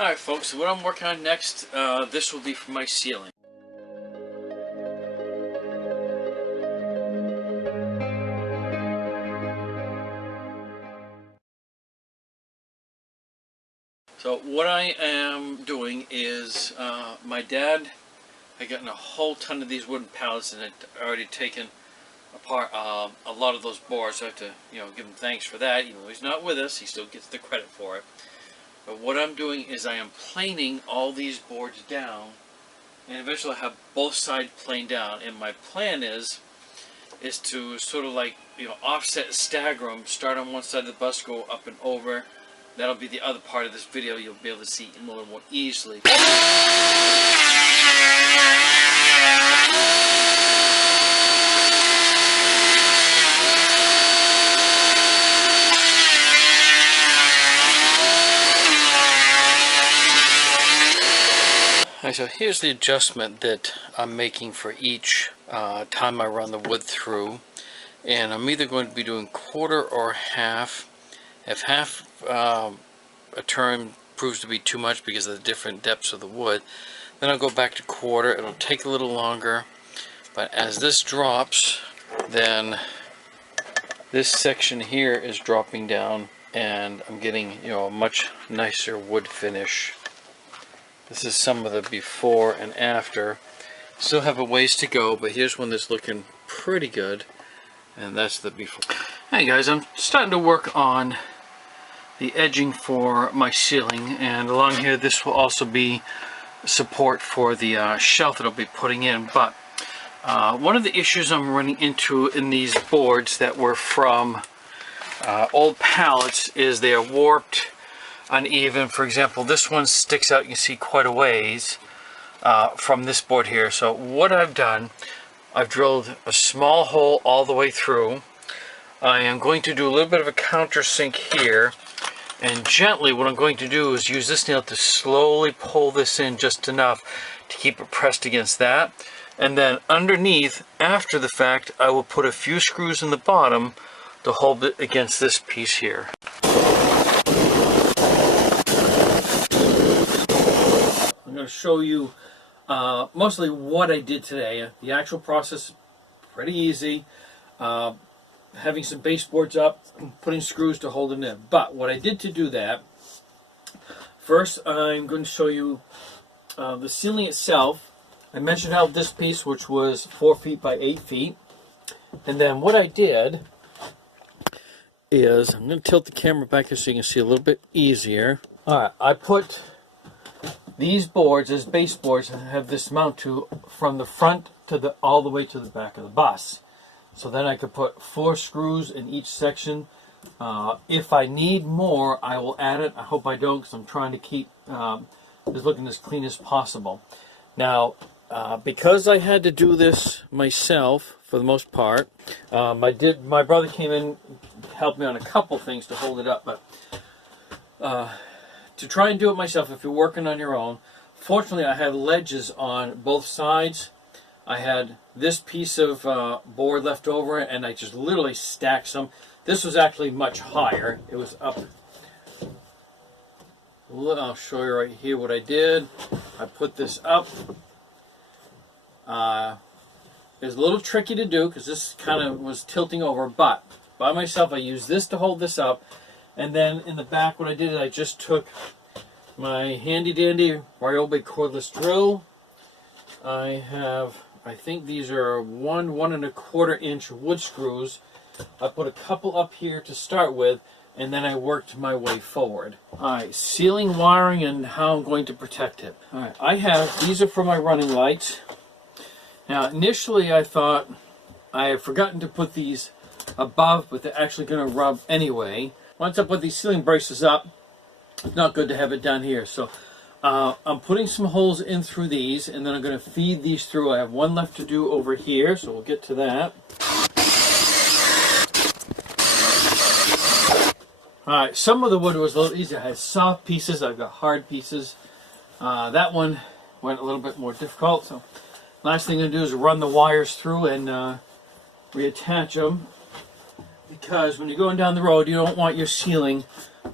Alright folks, so what I'm working on next, this will be for my ceiling. So what I am doing is, my dad had gotten a whole ton of these wooden pallets and had already taken apart a lot of those boards, so I have to, give him thanks for that. Even though he's not with us, he still gets the credit for it. But what I'm doing is I am planing all these boards down, and eventually I'll have both sides planed down. And my plan is to sort of like, offset, stagger them, start on one side of the bus, go up and over. That'll be the other part of this video you'll be able to see a little more easily. Alright, so here's the adjustment that I'm making for each time I run the wood through. And I'm either going to be doing quarter or half. If half a turn proves to be too much because of the different depths of the wood, then I'll go back to quarter. It'll take a little longer, but as this drops, then this section here is dropping down and I'm getting, a much nicer wood finish. This is some of the before and after. Still have a ways to go, but here's one that's looking pretty good, and that's the before. Hey guys, I'm starting to work on the edging for my ceiling, and along here this will also be support for the shelf that I'll be putting in. But one of the issues I'm running into in these boards that were from old pallets is they are warped, uneven. For example, this one sticks out, you can see, quite a ways from this board here. So what I've done, I've drilled a small hole all the way through. I am going to do a little bit of a countersink here, and gently what I'm going to do is use this nail to slowly pull this in just enough to keep it pressed against that. And then underneath, after the fact, I will put a few screws in the bottom to hold it against this piece here. I'm going to show you mostly what I did today. The actual process, pretty easy. Having some baseboards up, putting screws to hold it in. But what I did to do that, first I'm going to show you the ceiling itself. I measured out this piece, which was 4 feet by 8 feet. And then what I did is, I'm going to tilt the camera back here so you can see a little bit easier. Alright, I put these boards as baseboards and have this mount to from the front to all the way to the back of the bus. So then I could put 4 screws in each section. If I need more, I will add it. I hope I don't, because I'm trying to keep this looking as clean as possible. Now, because I had to do this myself for the most part, my brother came in, helped me on a couple things to hold it up, but to try and do it myself, if you're working on your own, fortunately I had ledges on both sides. I had this piece of board left over, and I just literally stacked some. This was actually much higher. It was up. I'll show you right here what I did. I put this up. It's a little tricky to do because this kind of was tilting over, but by myself I used this to hold this up. And then in the back, what I did is I just took my handy dandy Ryobi cordless drill. I think these are 1 1¼ inch wood screws. I put a couple up here to start with, and then I worked my way forward. Alright, ceiling wiring and how I'm going to protect it. Alright, these are for my running lights. Now initially I thought I had forgotten to put these above, but they're actually going to rub anyway. Once I put these ceiling braces up, it's not good to have it down here. So I'm putting some holes in through these, and then I'm going to feed these through. I have one left to do over here, so we'll get to that. Alright, some of the wood was a little easier. I had soft pieces, I've got hard pieces. That one went a little bit more difficult. So last thing I'm going to do is run the wires through and reattach them. Because when you're going down the road, you don't want your ceiling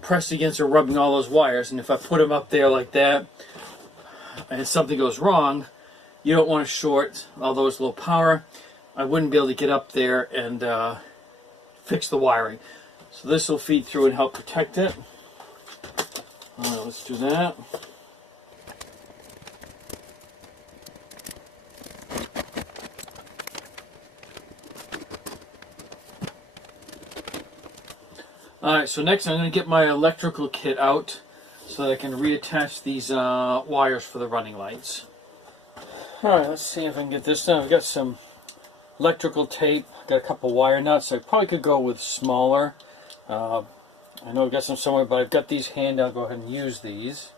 pressed against or rubbing all those wires. And if I put them up there like that and something goes wrong, you don't want to short all those low power. I wouldn't be able to get up there and fix the wiring. So this will feed through and help protect it. Let's do that. Alright, so next I'm going to get my electrical kit out so that I can reattach these wires for the running lights. Alright, let's see if I can get this done. I've got some electrical tape, got a couple wire nuts. I probably could go with smaller. I know I've got some somewhere, but I've got these handy. I'll go ahead and use these.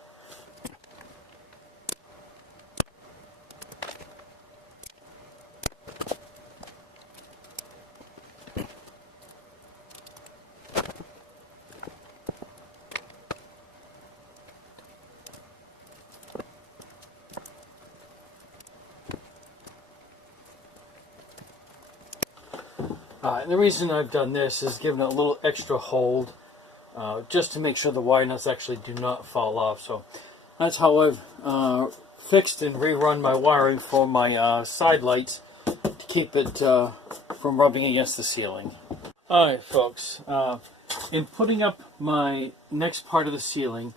And the reason I've done this is giving it a little extra hold, just to make sure the wire nuts actually do not fall off. So that's how I've fixed and rerun my wiring for my side lights to keep it from rubbing against the ceiling. Alright folks, in putting up my next part of the ceiling,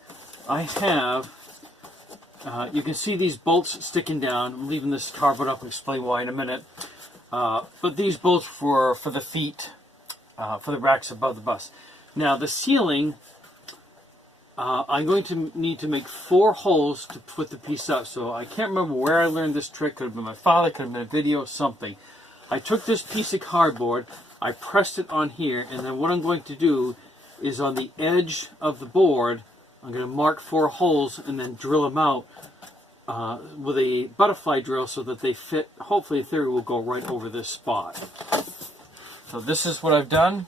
I have, you can see these bolts sticking down. I'm leaving this cardboard up and explain why in a minute. But these bolts for the feet, for the racks above the bus. Now the ceiling, I'm going to need to make 4 holes to put the piece up. So I can't remember where I learned this trick. Could have been my father, could have been a video, something. I took this piece of cardboard, I pressed it on here, and then what I'm going to do is on the edge of the board, I'm going to mark 4 holes and then drill them out with a butterfly drill so that they fit. Hopefully, in theory, will go right over this spot. So this is what I've done.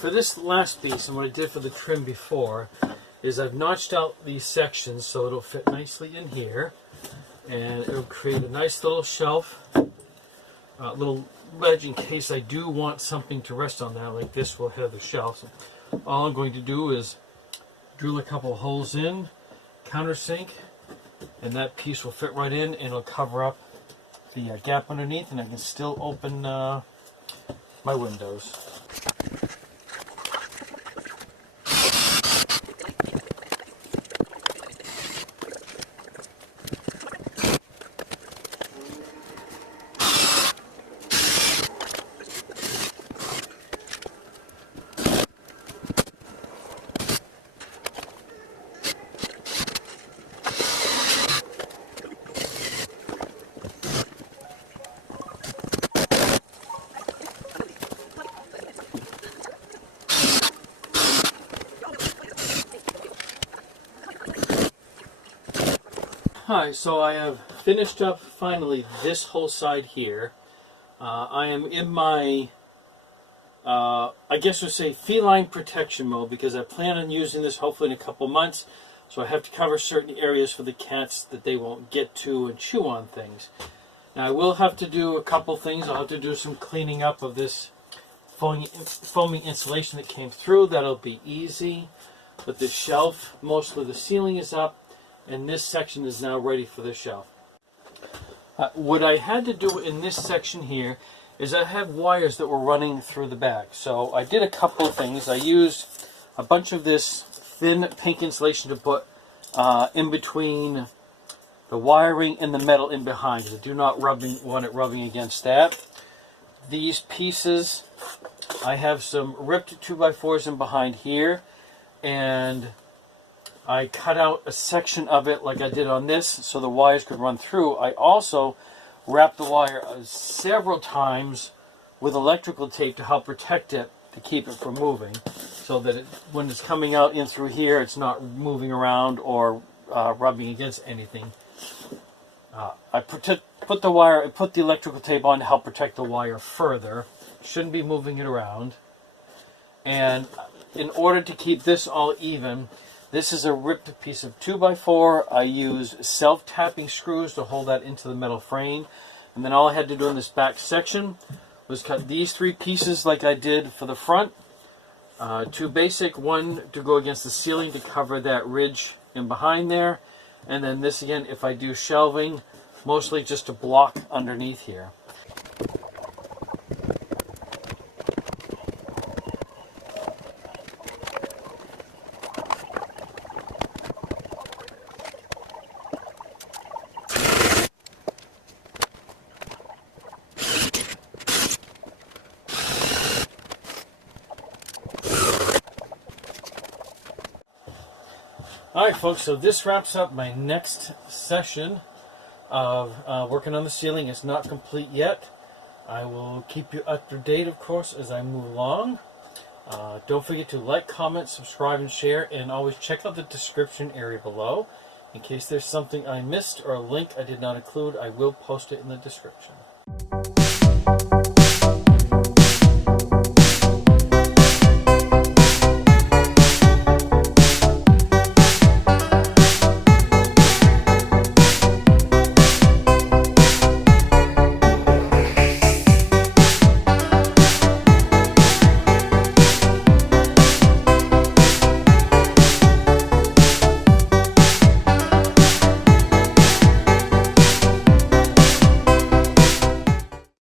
For this last piece, and what I did for the trim before, is I've notched out these sections so it'll fit nicely in here, and it'll create a nice little shelf, little ledge in case I do want something to rest on that, like this will have the shelf. So all I'm going to do is drill a couple of holes in, countersink, and that piece will fit right in, and it'll cover up the gap underneath, and I can still open my windows. Alright, so I have finished up finally this whole side here. I am in my, I guess we'll say feline protection mode, because I plan on using this hopefully in a couple months. So I have to cover certain areas for the cats that they won't get to and chew on things. Now I will have to do a couple things. I'll have to do some cleaning up of this foamy insulation that came through. That'll be easy. But the shelf, most of the ceiling is up, and this section is now ready for the shelf. What I had to do in this section here is I had wires that were running through the back. So I did a couple of things. I used a bunch of this thin pink insulation to put in between the wiring and the metal in behind. I do not want it rubbing against that. these pieces, I have some ripped 2x4s in behind here, and I cut out a section of it like I did on this so the wires could run through. I also wrapped the wire several times with electrical tape to help protect it, to keep it from moving, so that when it's coming out in through here, it's not moving around or rubbing against anything. I put the electrical tape on to help protect the wire further. Shouldn't be moving it around. And in order to keep this all even, this is a ripped piece of 2x4. I use self-tapping screws to hold that into the metal frame. And then all I had to do in this back section was cut these 3 pieces like I did for the front. 2 basic, one to go against the ceiling to cover that ridge in behind there. And then this again, if I do shelving, mostly just to block underneath here. Alright folks, so this wraps up my next session of working on the ceiling. It's not complete yet. I will keep you up to date, of course, as I move along. Don't forget to like, comment, subscribe, and share, and always check out the description area below. In case there's something I missed or a link I did not include, I will post it in the description.